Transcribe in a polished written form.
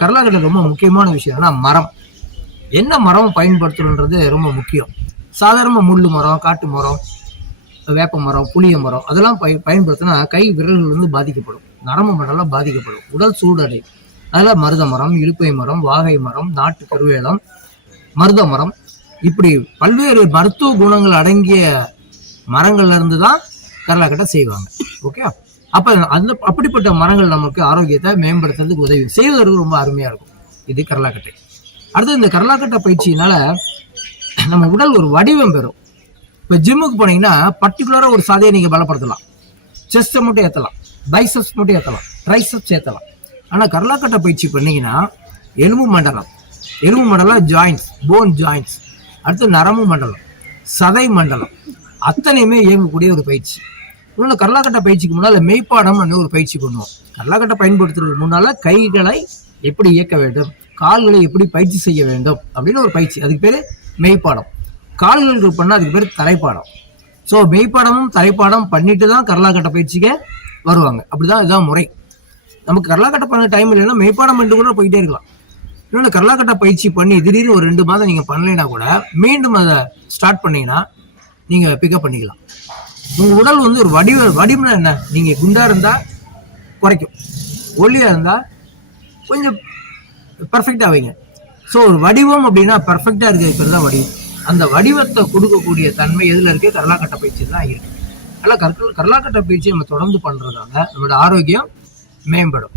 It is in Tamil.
கர்நாடகாவில் ரொம்ப முக்கியமான விஷயம்னா மரம். என்ன மரம் பயன்படுத்தணுன்றது ரொம்ப முக்கியம். சாதாரண முள்ளு மரம், காட்டு மரம், வேப்ப மரம், புளிய மரம் அதெல்லாம் பயன்படுத்தினா கை விரல்கள் வந்து பாதிக்கப்படும், நரம்பு மண்டலம் பாதிக்கப்படும், உடல் சூடடை. அதில் மருத மரம், இலுப்பை மரம், வாகை மரம், நாட்டு கருவேலம், மருத மரம், இப்படி பல்வேறு மருத்துவ குணங்கள் அடங்கிய மரங்கள்ல இருந்து தான் கர்லாக்கட்டை செய்வாங்க. ஓகே, அப்ப அப்படிப்பட்ட மரங்கள் நமக்கு ஆரோக்கியத்தை மேம்படுத்துறதுக்கு உதவி செய்வதற்கு ரொம்ப அருமையா இருக்கும் இது கர்லாக்கட்டை. அடுத்து இந்த கர்லாக்கட்டை பயிற்சியினால நம்ம உடல் ஒரு வடிவம் பெறும். இப்போ ஜிம்முக்கு போனீங்கன்னா பர்டிகுலரா ஒரு சாதையை நீங்க பலப்படுத்தலாம். செஸ்ட்டை மட்டும் ஏற்றலாம், பைசப்ஸ் மட்டும் ஏற்றலாம், ட்ரைசப்ஸ் ஏற்றலாம். ஆனால் கர்லாக்கட்டை பயிற்சி பண்ணீங்கன்னா எலும்பு மண்டலம், ஜாயின்ஸ், போன் ஜாயின்ஸ், அடுத்து நரம்பு மண்டலம், சதை மண்டலம் அத்தனையுமே இயங்கக்கூடிய ஒரு பயிற்சி. இன்னொன்று கர்லாக்கட்டை பயிற்சிக்கு முன்னால் மெய்ப்பாடம் ஒரு பயிற்சி பண்ணுவோம். கர்லாக்கட்டை பயன்படுத்துறதுக்கு முன்னால் கைகளை எப்படி இயக்க வேண்டும், கால்களை எப்படி பயிற்சி செய்ய வேண்டும் அப்படின்னு ஒரு பயிற்சி. அதுக்கு பேர் மெய்ப்பாடம். கால்களுக்கு பண்ணால் அதுக்கு பேர் தரைப்பாடம். ஸோ மெய்ப்பாடமும் தரைப்பாடம் பண்ணிட்டு தான் கர்லாக்கட்டை பயிற்சிக்கு வருவாங்க. அப்படிதான் இதுதான் முறை. நமக்கு கர்லாக்கட்டை பண்ண டைம் இல்லைன்னா மெய்ப்பாடம் பண்ணிட்டு கூட போயிட்டே இருக்கலாம். இன்னொன்று கர்லாக்கட்டை பயிற்சி பண்ணி திடீர்னு ஒரு 2 மாதம் நீங்கள் பண்ணலைன்னா கூட மீண்டும் அதை ஸ்டார்ட் பண்ணீங்கன்னா நீங்கள் பிக்கப் பண்ணிக்கலாம். உங்கள் உடல் வந்து ஒரு வடிவம்னா என்ன, நீங்கள் குண்டா இருந்தால் குறைக்கும், ஒல்லியாக இருந்தால் கொஞ்சம் பர்ஃபெக்டாக வைங்க. ஸோ ஒரு வடிவம் அப்படின்னா பர்ஃபெக்டாக இருக்கிறது தான் வடிவம். அந்த வடிவத்தை கொடுக்கக்கூடிய தன்மை எதில் இருக்கு, கர்லாக்கட்டை பயிற்சி தான் இருக்கு. அதனால் கர்லாக்கட்டை பயிற்சி நம்ம தொடர்ந்து பண்ணுறதால நம்மளோட ஆரோக்கியம் மேம்படும்.